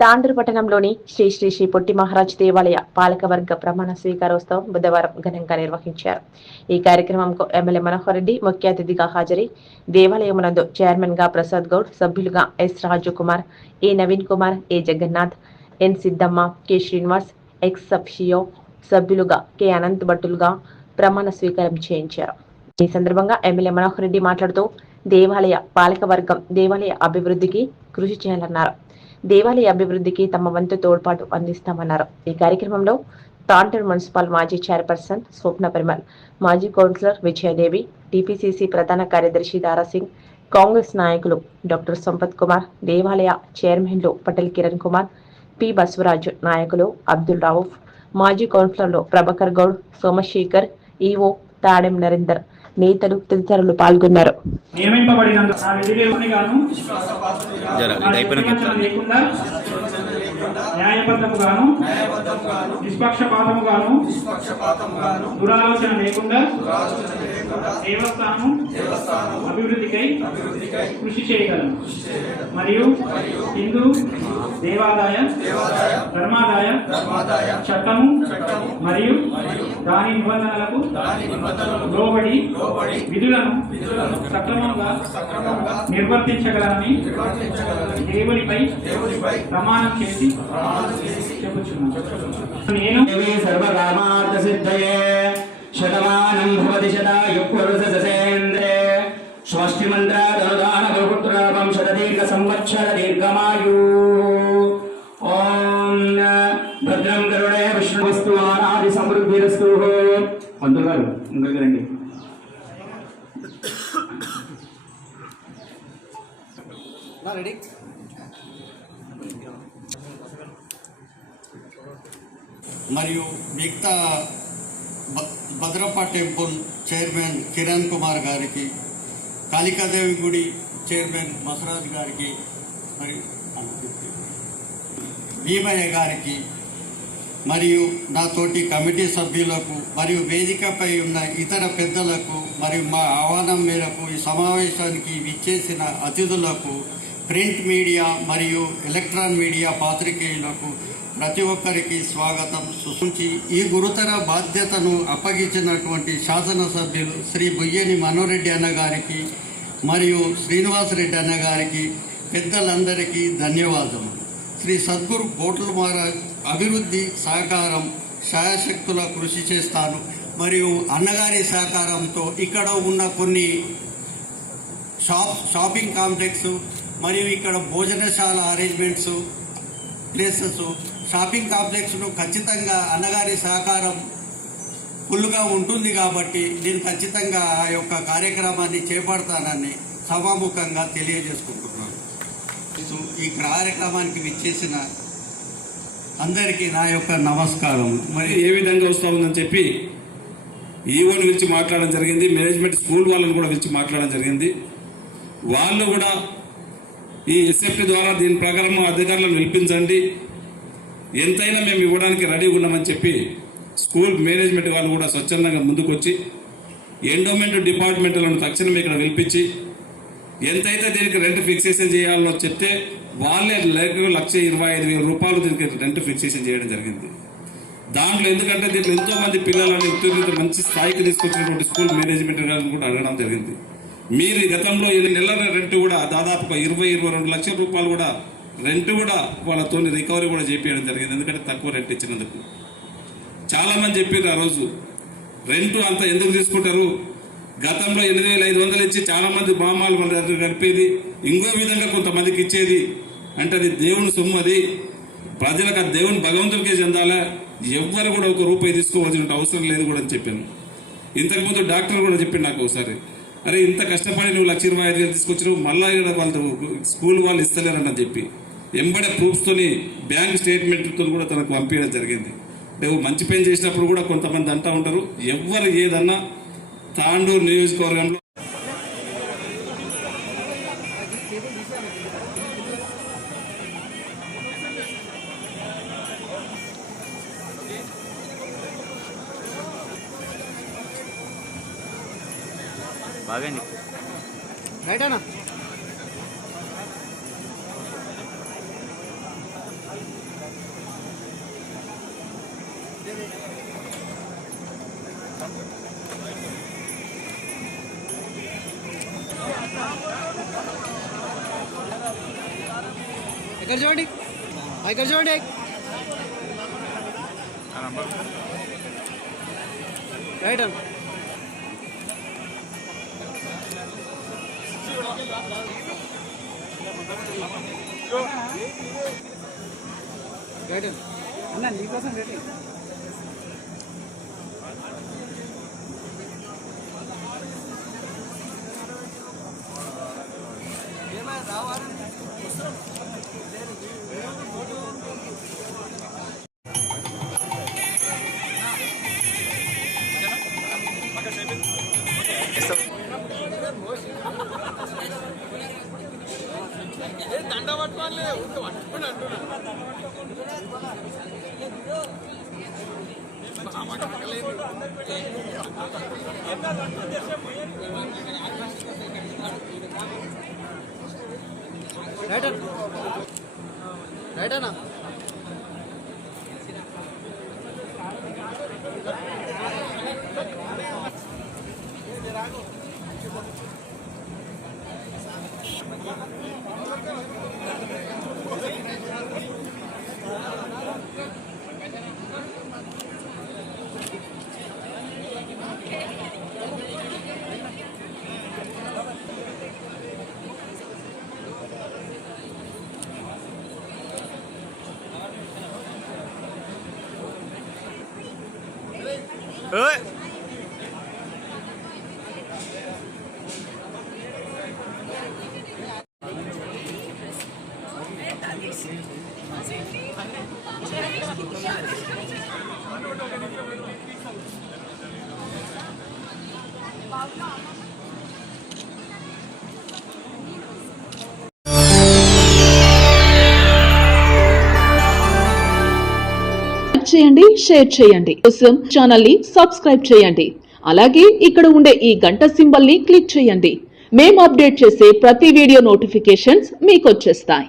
తాండూరు పట్టణంలోని శ్రీ శ్రీ శ్రీ పొట్టి మహారాజ్ దేవాలయ పాలకవర్గ ప్రమాణ స్వీకారోత్సవం బుధవారం ఘనంగా నిర్వహించారు. ఈ కార్యక్రమంకు ఎమ్మెల్యే మనోహర్ రెడ్డి ముఖ్య అతిథిగా హాజరై దేవాలయమునందు చైర్మన్ గా ప్రసాద్ గౌడ్, సభ్యులుగా ఎస్ రాజు కుమార్, ఏ నవీన్ కుమార్, ఏ జగన్నాథ్, ఎన్ సిద్దమ్మ, కె శ్రీనివాస్, ఎక్స్ సఫియో సభ్యులుగా కె అనంత్ భట్టులుగా ప్రమాణ స్వీకారం చేయించారు. ఈ సందర్భంగా ఎమ్మెల్యే మనోహర్ రెడ్డి మాట్లాడుతూ దేవాలయ పాలకవర్గం దేవాలయ అభివృద్ధికి కృషి చేయాలన్నారు. దేవాలయ అభివృద్ధికి తమ వంతు తోడ్పాటు అందిస్తామన్నారు. ఈ కార్యక్రమంలో తాండూరు మున్సిపల్ మాజీ చైర్పర్సన్ స్వప్న పరిమల్, మాజీ కౌన్సిలర్ విజయదేవి, టీపీసీసీ ప్రధాన కార్యదర్శి దారాసింగ్, కాంగ్రెస్ నాయకులు డాక్టర్ సంపత్ కుమార్, దేవాలయ చైర్మన్లు పటేల్ కిరణ్ కుమార్, పి బసవరాజు, నాయకులు అబ్దుల్ రౌఫ్, మాజీ కౌన్సిలర్లు ప్రభాకర్ గౌడ్, సోమశేఖర్, ఈవో తాడెం నరేందర్, నేతలు తదితరులు పాల్గొన్నారు. న్యాయబద్ధముగాను నిష్పక్షపాతముగాను దురాలోచన లేకుండా దేవస్థానము అభివృద్ధికై కృషి చేయగలను మరియు హిందూ దేవాదాయ ధర్మాదాయ చట్టము మరియు దాని నిబంధనలకు లోబడి విధులను సక్రమంగా నిర్వర్తించగలనని దేవునిపై ప్రమాణం చేసి నేను సర్వకామార్థ సిద్ధయే శతమానం భవతి శతాయు పురుషసేంద్రే స్వస్తి మంత్రాదనుదాన బహుపుత్రాపం శతదీర్ఘ సంవత్సర దీర్ఘమాయు. ఓం భద్రం కరుణే విష్ణువస్తు ఆనాది సమృద్ధిరస్తు. పంతులు గారు ముందుకు రండి. రెడీ. మరియు మిగతా భద్రప్ప టెంపుల్ చైర్మన్ కిరణ్ కుమార్ గారికి, కాళికాదేవి గుడి చైర్మన్ బసవరాజ్ గారికి, మరియు భీమయ్య గారికి, మరియు నాతోటి కమిటీ సభ్యులకు, మరియు వేదికపై ఉన్న ఇతర పెద్దలకు, మరియు మా ఆహ్వానం మేరకు ఈ సమావేశానికి విచ్చేసిన అతిథులకు, ప్రింట్ మీడియా మరియు ఎలక్ట్రానిక్ మీడియా పాత్రికేయులకు ప్రతి ఒక్కరికి స్వాగతం. సూచించి ఈ గురుతర బాధ్యతను అప్పగించినటువంటి శాసనసభ్యులు శ్రీ బుయ్యని మనోరెడ్డి అన్న గారికి మరియు శ్రీనివాసరెడ్డి అన్న గారికి, పెద్దలందరికీ ధన్యవాదములు. శ్రీ సద్గురు కోట్ల మహారాజ్ అభివృద్ధి సహకారం శాయశక్తుల కృషి చేస్తాను. మరియు అన్నగారి సహకారంతో ఇక్కడ ఉన్న కొన్ని షాపింగ్ కాంప్లెక్స్ మరియు ఇక్కడ భోజనశాల అరేంజ్మెంట్స్ ప్లేసెస్, షాపింగ్ కాంప్లెక్స్ను ఖచ్చితంగా అన్నగారి సహకారం ఫుల్గా ఉంటుంది కాబట్టి నేను ఖచ్చితంగా ఆ యొక్క కార్యక్రమాన్ని చేపడతానని సభాముఖంగా తెలియజేసుకుంటున్నాను. ఈ కార్యక్రమానికి విచ్చేసిన అందరికీ నా యొక్క నమస్కారం. మరి ఏ విధంగా వస్తూ ఉందని చెప్పి ఈవోని పిలిచి మాట్లాడడం జరిగింది, మేనేజ్మెంట్ స్కూల్ వాళ్ళని కూడా పిలిచి మాట్లాడడం జరిగింది. వాళ్ళు కూడా ఈ ఎస్ఎఫ్టీ ద్వారా దీని ప్రకారం అధికారులను పిలిపించండి, ఎంతైనా మేము ఇవ్వడానికి రెడీగా ఉన్నామని చెప్పి స్కూల్ మేనేజ్మెంట్ వాళ్ళు కూడా స్వచ్ఛందంగా ముందుకు వచ్చి ఎండోమెంట్ డిపార్ట్మెంట్లను తక్షణం ఇక్కడ పిలిపించి ఎంతైతే దీనికి రెంట్ ఫిక్సేషన్ చేయాలో చెప్తే వాళ్ళే 1,25,000 రూపాయలు దీనికి రెంట్ ఫిక్సేషన్ చేయడం జరిగింది. దాంట్లో ఎందుకంటే దీంట్లో ఎంతోమంది పిల్లలని ఉత్తీర్ణత మంచి స్థాయికి తీసుకొచ్చినటువంటి స్కూల్ మేనేజ్మెంట్ గారిని కూడా అడగడం జరిగింది. మీరు గతంలో 7 నెలల రెంట్ కూడా దాదాపుగా 20-22 లక్షల రూపాయలు కూడా రెంట్ కూడా వాళ్ళతో రికవరీ కూడా చేపించడం జరిగింది. ఎందుకంటే తక్కువ రెంట్ ఇచ్చినందుకు చాలామంది చెప్పారు ఆ రోజు రెంట్ అంత ఎందుకు తీసుకుంటారు, గతంలో 8,500 ఇచ్చి చాలామంది బామాలు కలిపేది, ఇంకో విధంగా కొంతమందికి ఇచ్చేది. అంటే అది దేవుని సొమ్ము, అది ప్రజలకు, ఆ దేవుని భగవంతుడికే చెందాలా, ఎవ్వరు కూడా 1 రూపాయి తీసుకోవాల్సిన అవసరం లేదు కూడా అని చెప్పాను. ఇంతకుముందు డాక్టర్ కూడా చెప్పిండు నాకు ఒకసారి, అరే ఇంత కష్టపడి నువ్వు 1,25,000 తీసుకొచ్చినావు, మళ్ళా వాళ్ళు స్కూల్ వాళ్ళు ఇస్తలేరని చెప్పి ఎంబడే ప్రూఫ్స్తోని బ్యాంక్ స్టేట్మెంట్తో కూడా తనకు పంపించడం జరిగింది. నువ్వు మంచి పని చేసినప్పుడు కూడా కొంతమంది అంటూ ఉంటారు, ఎవ్వరు ఏదన్నా తాండూరు నియోజకవర్గంలో బాగా రైట్ అన్న. ఇక్కడ చూడండి, ఇక్కడ చూడండి. రైట్ అన్న. రైట్ అన్న, నీకోసం రెడీ. రైట్ అన్న, రైట్ అన్న. చేయండి, షేర్ చేయండి. కోసం ఛానల్ ని సబ్స్క్రైబ్ చేయండి. అలాగే ఇక్కడ ఉండే ఈ గంట సింబల్ ని క్లిక్ చేయండి. మేము అప్డేట్ చేసే ప్రతి వీడియో నోటిఫికేషన్స్ మీకు వచ్చేస్తాయి.